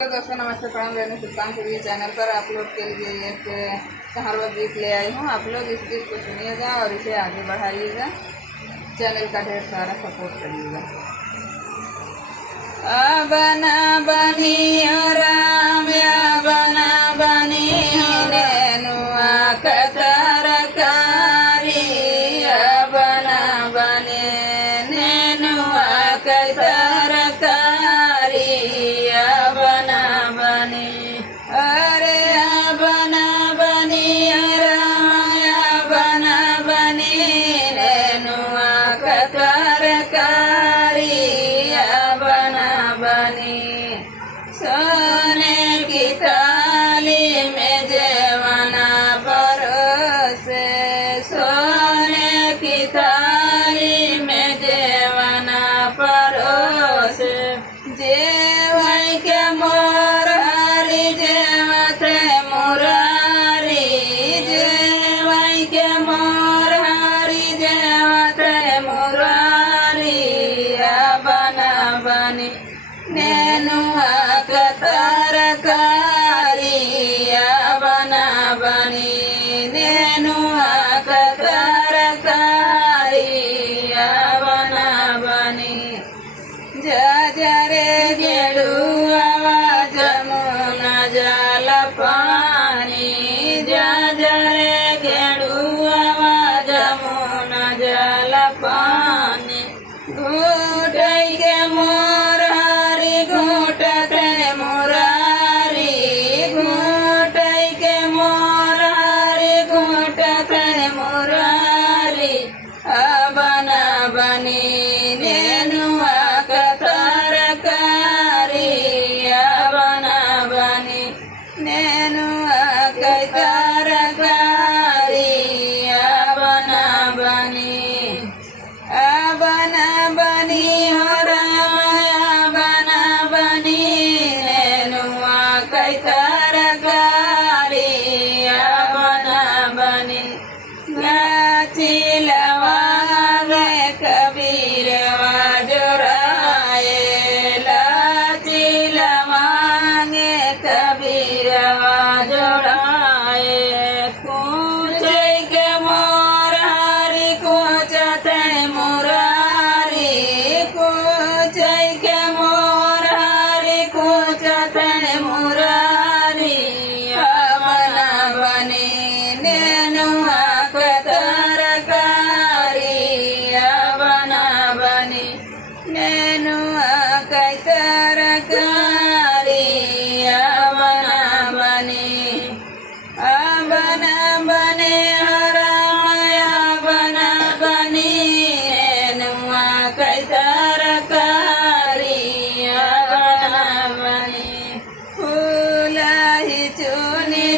दोस्तों नमस्ते, प्रणाम। रहने सुल्तान टीवी चैनल पर आप लोग के लिए एक कहावत गीत ले आई हूँ। आप लोग इस गीत को सुनिएगा और इसे आगे बढ़ाइएगा। चैनल का ढेर सारा सपोर्ट करिएगा। बना बनी राम या बना बनी रेनुआ कतरकारी, बना बने नेनुआ कतरकारी, बना बनी अरे बना बनी रामया बना बनी रेनुआ कतरकारी, बना बनी सोने की थाली में जेवना परोसे, सोने की थाली में जेवना परोसे, जेवई के मोर हरी जेवते मुरारी, जेवई के मोर हरी जेवते मुरारी, बना बनी नेनुआ कतरकारी, बना बनी नेनुआ कतरकारी, बना बनी जजरे गेड़ुआ जमुना जल पानी, जजरे गेड़ुआ जमुना जल पानी, घूटै के मोर हरी घूटते मुरारी, घूटै के मोर हरी घूटते मुरारी, बना बनी नेनुआ कतरकारी, बना बनी नेनुआ कतरकारी, बना बनी बना बनी हो रामया बना बनी नेनुआ कतरकारी, बना बनी लाची लवागे कबीरवा जोराए, लाची लवागे कबीरवा जोराए, पूछे के मोर हरी पूछते मुरारी, पूछे के मोर हरी पूछते मुरारी, बना बनी नेनुआ कतरकारी, बना बनी नेनुआ कतरकारी, बना बनी बना बने रामया बना बनी नेनुआ कतरकारी, बना बनी फूला ही चुनी